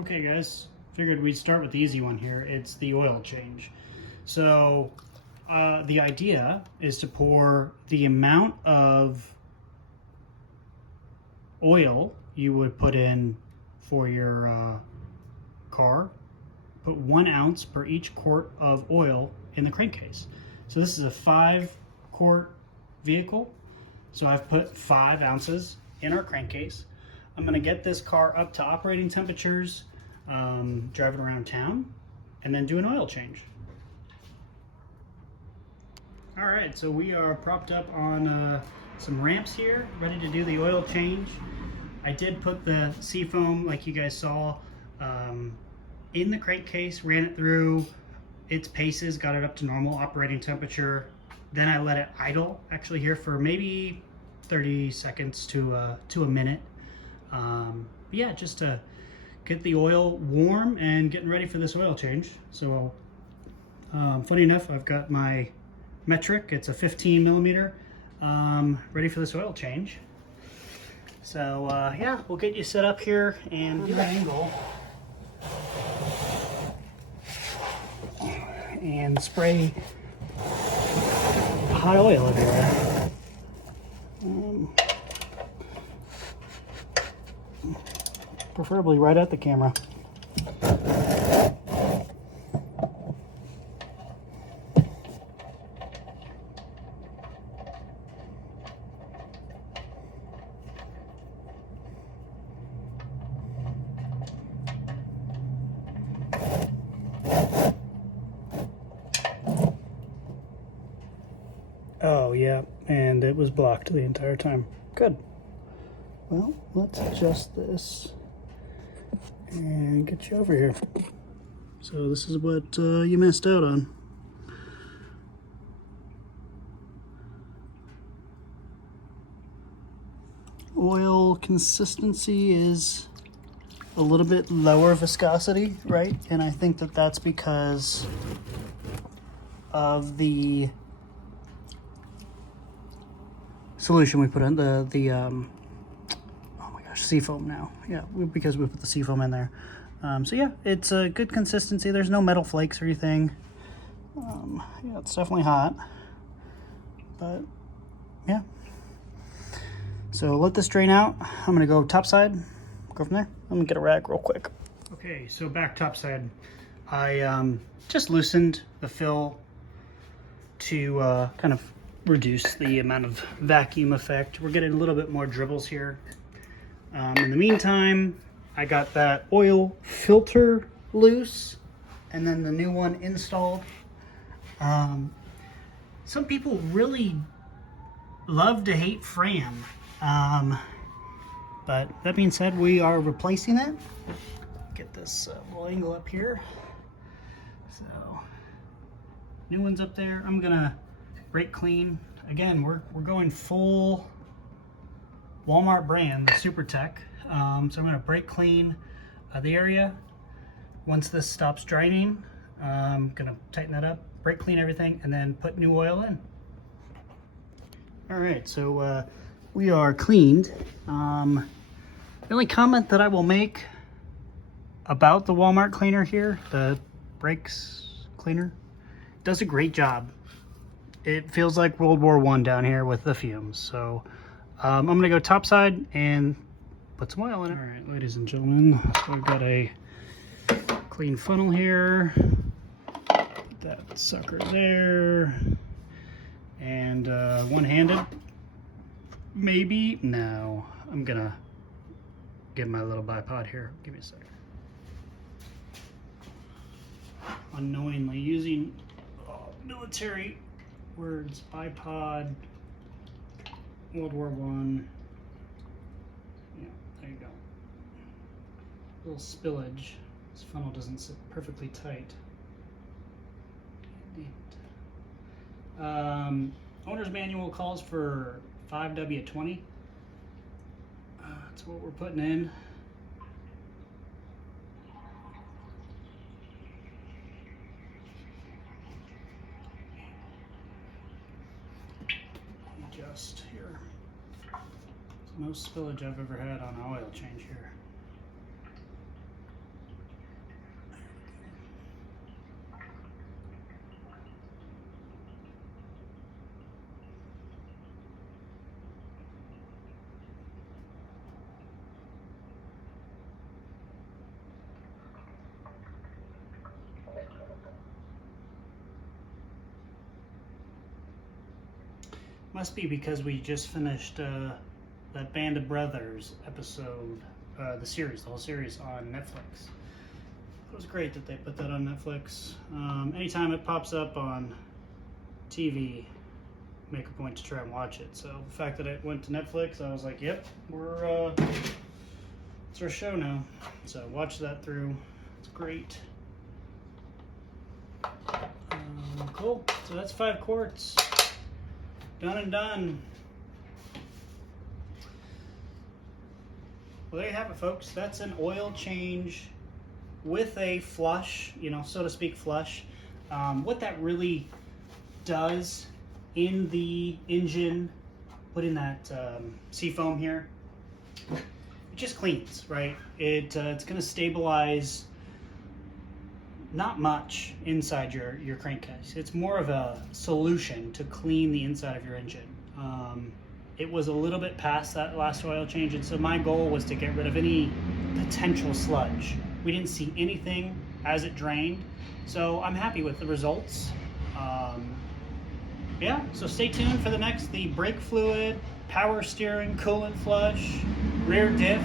Okay guys, figured we'd start with the easy one here. It's the oil change. So the idea is to pour the amount of oil you would put in for your car, put 1 ounce per each quart of oil in the crankcase. So this is a 5-quart vehicle. So I've put 5 ounces in our crankcase. I'm gonna get this car up to operating temperatures, driving around town, and then do an oil change. All right, so we are propped up on some ramps here, ready to do the oil change. I did put the seafoam, like you guys saw, in the crankcase, ran it through its paces, got it up to normal operating temperature. Then I let it idle actually here for maybe 30 seconds to a minute. Yeah, just to get the oil warm and getting ready for this oil change. So funny enough, I've got my metric. It's a 15 millimeter, ready for this oil change. So yeah, we'll get you set up here and do the angle and spray hot oil everywhere. Preferably right at the camera. Oh yeah, and it was blocked the entire time. Good. Well, let's adjust this and get you over here. So this is what you missed out on. Oil consistency is a little bit lower viscosity, right? And I think that that's because of the solution we put in, the oh my gosh, seafoam now. Yeah, because we put the seafoam in there. So yeah, it's a good consistency. There's no metal flakes or anything. Yeah, it's definitely hot, but yeah. So let this drain out. I'm gonna go top side, go from there. Let me get a rag real quick. Okay, so back top side. I just loosened the fill to kind of reduce the amount of vacuum effect. We're getting a little bit more dribbles here. In the meantime, I got that oil filter loose and then the new one installed. Some people really love to hate Fram. But that being said, we are replacing it. Get this little angle up here. So, new one's up there. I'm gonna brake clean. Again, we're going full Walmart brand, the Super Tech. So I'm gonna brake clean the area. Once this stops draining, I'm gonna tighten that up, brake clean everything, and then put new oil in. All right, so we are cleaned. The only comment that I will make about the Walmart cleaner here, the brakes cleaner, does a great job. It feels like World War I down here with the fumes. So I'm gonna go topside and put some oil in it. All right, ladies and gentlemen, so I've got a clean funnel here. Put that sucker there. And one-handed, maybe? No, I'm gonna get my little bipod here. Give me a second. Unknowingly using military words, bipod, World War I. Yeah, there you go. A little spillage. This funnel doesn't sit perfectly tight. Owner's manual calls for 5W20. That's what we're putting in. Adjust here. Most spillage I've ever had on an oil change here. Must be because we just finished that Band of Brothers episode, the series, the whole series on Netflix. It was great that they put that on Netflix. Anytime it pops up on TV, make a point to try and watch it. So the fact that it went to Netflix, I was like, yep, it's our show now. So watch that through. It's great. Cool. So that's 5 quarts. Done and done. Well, there you have it, folks. That's an oil change with a flush, you know, so to speak, flush. What that really does in the engine, put in that seafoam here, it just cleans, right? It's going to stabilize not much inside your crankcase. It's more of a solution to clean the inside of your engine. It was a little bit past that last oil change, and so my goal was to get rid of any potential sludge. We didn't see anything as it drained, so I'm happy with the results. Yeah, so stay tuned for the brake fluid, power steering, coolant flush, rear diff,